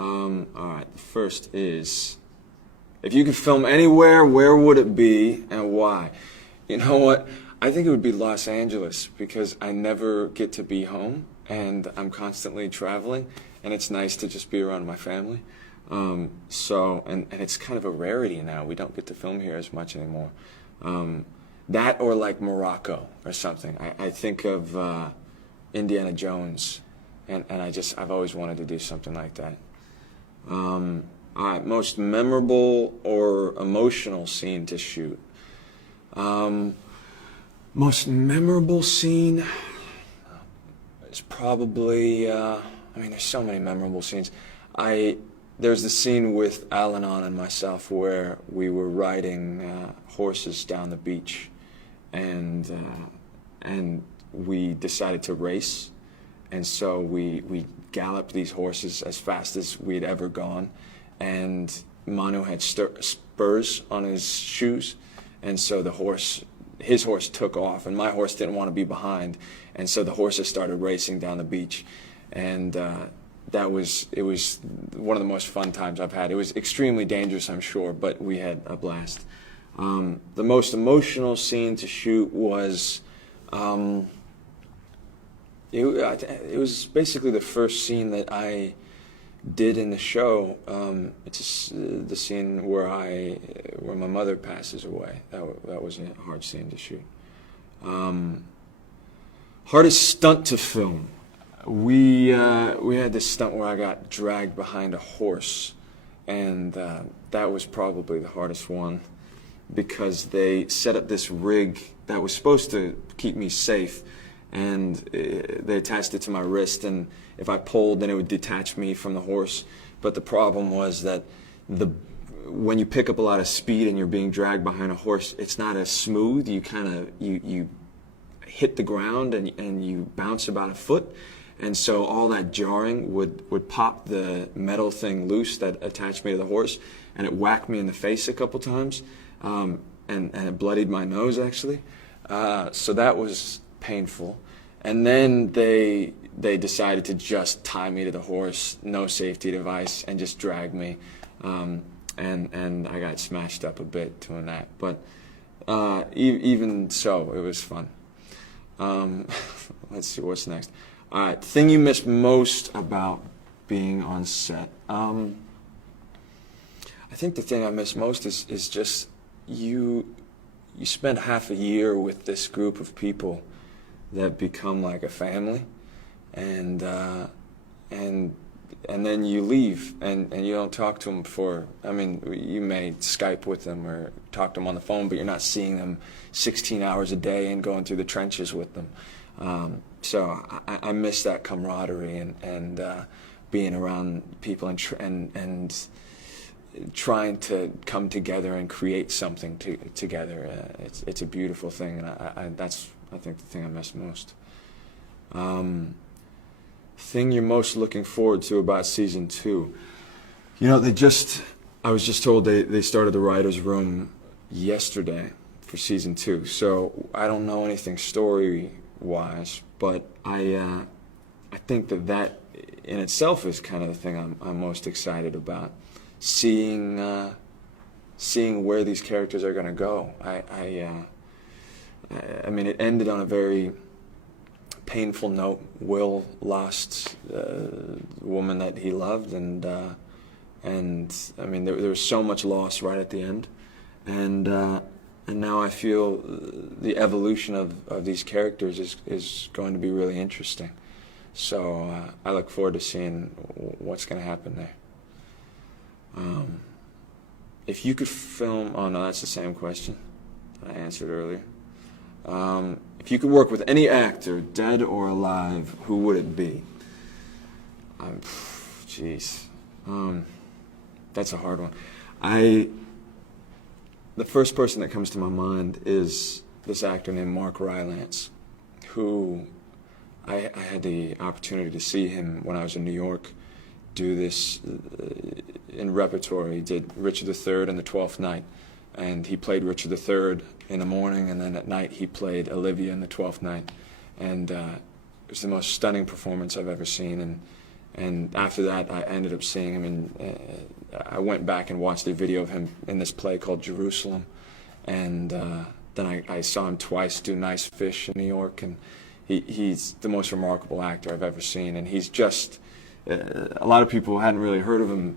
All right, the first is, if you could film anywhere, where would it be and why? You know what? I think it would be Los Angeles because I never get to be home and I'm constantly traveling, and it's nice to just be around my family. And it's kind of a rarity now. We don't get to film here as much anymore. That or like Morocco or something. I think of Indiana Jones, and I've always wanted to do something like that. All right, most memorable or emotional scene to shoot. Most memorable scene is probably, there's so many memorable scenes. There's the scene with Al-Anon and myself where we were riding horses down the beach, and we decided to race, and so we galloped these horses as fast as we had ever gone, and Manu had spurs on his shoes, and so his horse took off, and my horse didn't want to be behind, and so the horses started racing down the beach, and it was one of the most fun times I've had. It was extremely dangerous, I'm sure, but we had a blast. The most emotional scene to shoot was, it was basically the first scene that I did in the show. It's the scene where my mother passes away. That was a hard scene to shoot. Hardest stunt to film. We had this stunt where I got dragged behind a horse, and that was probably the hardest one because they set up this rig that was supposed to keep me safe, and they attached it to my wrist, and if I pulled, then it would detach me from the horse. But the problem was that when you pick up a lot of speed and you're being dragged behind a horse, it's not as smooth. You hit the ground and you bounce about a foot. And so all that jarring would pop the metal thing loose that attached me to the horse, and it whacked me in the face a couple times, and it bloodied my nose, actually. So that was painful. And then they decided to just tie me to the horse, no safety device, and just drag me. And I got smashed up a bit doing that. But even so, it was fun. Let's see, what's next? All right, thing you miss most about being on set. I think the thing I miss most is just you spend half a year with this group of people that become like a family, and then you leave and you don't talk to them you may Skype with them or talk to them on the phone, but you're not seeing them 16 hours a day and going through the trenches with them. So I miss that camaraderie and being around people and trying to come together and create something together. It's a beautiful thing, and that's, I think, the thing I miss most. Thing you're most looking forward to about season 2. I was just told they started the writer's room yesterday for season 2, so I don't know anything story-wise, but I think that in itself is kind of the thing I'm most excited about. Seeing where these characters are going to go. It ended on a very painful note. Will lost the woman that he loved, and there was so much loss right at the end, and now I feel the evolution of these characters is going to be really interesting. So I look forward to seeing what's going to happen there. If you could film, oh no, that's the same question that I answered earlier. If you could work with any actor, dead or alive, who would it be? That's a hard one. The first person that comes to my mind is this actor named Mark Rylance, who I had the opportunity to see him when I was in New York do this in repertoire. He did Richard III and the Twelfth Night, and he played Richard III in the morning, and then at night he played Olivia in the Twelfth Night, and it was the most stunning performance I've ever seen, And after that, I ended up seeing him, and I went back and watched a video of him in this play called Jerusalem, and then I saw him twice do Nice Fish in New York, and he's the most remarkable actor I've ever seen, and he's just, a lot of people hadn't really heard of him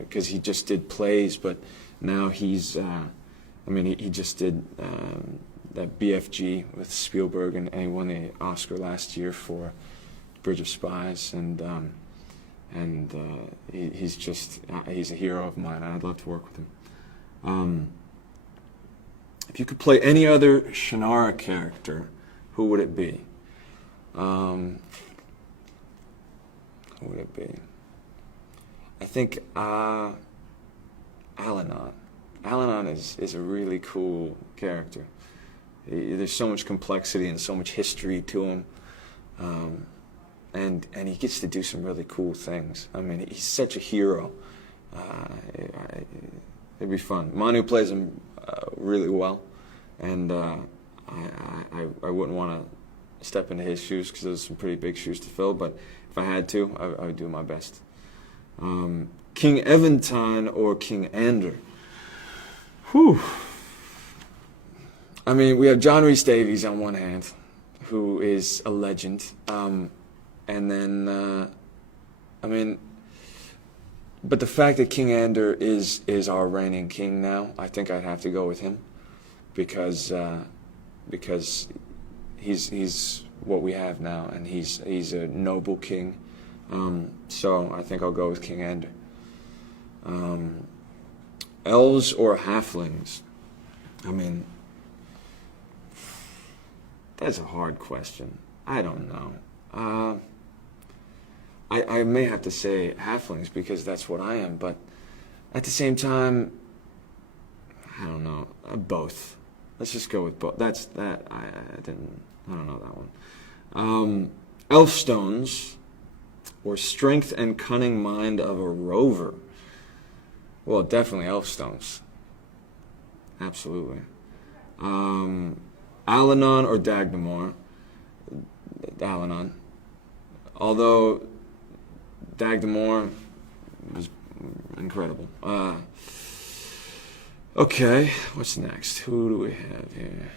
because he just did plays, but now he's, he just did that BFG with Spielberg, and he won the Oscar last year for Bridge of Spies, and he's a hero of mine. I'd love to work with him. If you could play any other Shannara character, who would it be? Who would it be? I think Al-Anon. Al-Anon is a really cool character. There's so much complexity and so much history to him. And he gets to do some really cool things. I mean, he's such a hero. It'd be fun. Manu plays him really well, and I wouldn't want to step into his shoes because there's some pretty big shoes to fill. But if I had to, I would do my best. King Eventide or King Ander? Whew. I mean, we have John Rhys Davies on one hand, who is a legend. And then, but the fact that King Ander is our reigning king now, I think I'd have to go with him, because he's what we have now, and he's a noble king. So I think I'll go with King Ander. Elves or halflings? I mean, that's a hard question. I don't know. I may have to say halflings because that's what I am, but at the same time, I don't know. Both. Let's just go with both. I don't know that one. Elf stones or strength and cunning mind of a rover? Well, definitely elf stones. Absolutely. Al-Anon or Dagmar? Al-Anon. Although Dagmar was incredible. Okay, what's next? Who do we have here?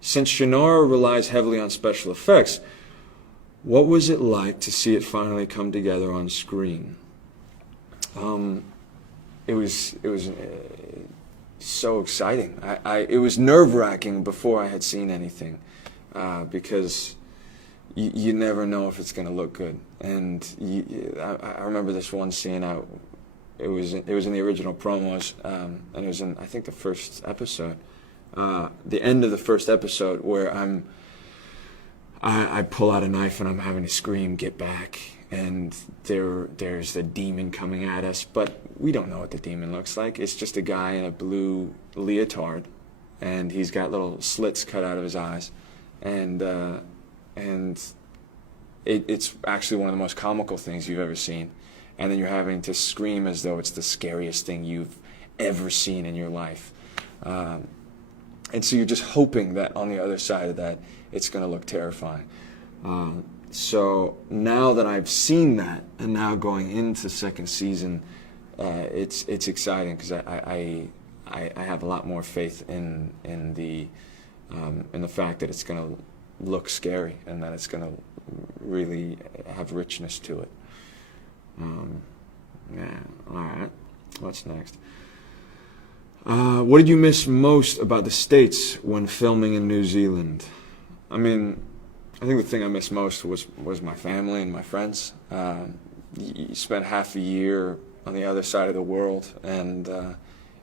Since Shannara relies heavily on special effects, what was it like to see it finally come together on screen? It was so exciting. It was nerve-wracking before I had seen anything, because you never know if it's going to look good. And I remember this one scene. It was in the original promos, and it was in, I think, the first episode, the end of the first episode, where I pull out a knife and I'm having to scream, "Get back!" And there's a demon coming at us, but we don't know what the demon looks like. It's just a guy in a blue leotard, and he's got little slits cut out of his eyes, and it's actually one of the most comical things you've ever seen. And then you're having to scream as though it's the scariest thing you've ever seen in your life. And so you're just hoping that on the other side of that, it's going to look terrifying. So now that I've seen that, and now going into second season, it's exciting because I have a lot more faith in the fact that it's going to look scary and that it's going to really have richness to it. Yeah. All right. What's next? What did you miss most about the States when filming in New Zealand? I mean, I think the thing I missed most was my family and my friends. You spend half a year on the other side of the world, and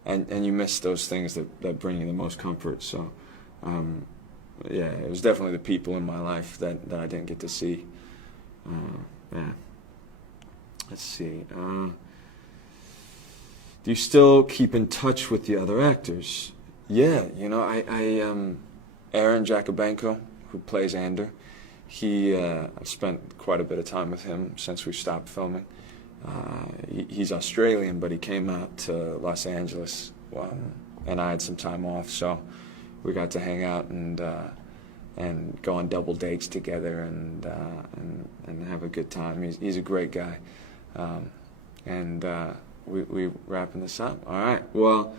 you miss those things that bring you the most comfort. So, yeah, it was definitely the people in my life that I didn't get to see. Yeah. Let's see. Do you still keep in touch with the other actors? Yeah, Aaron Jacobenko, who plays Ander, I've spent quite a bit of time with him since we stopped filming. He's Australian, but he came out to Los Angeles, and I had some time off, so we got to hang out and go on double dates together and have a good time. He's a great guy. and we wrapping this up. All right. Well,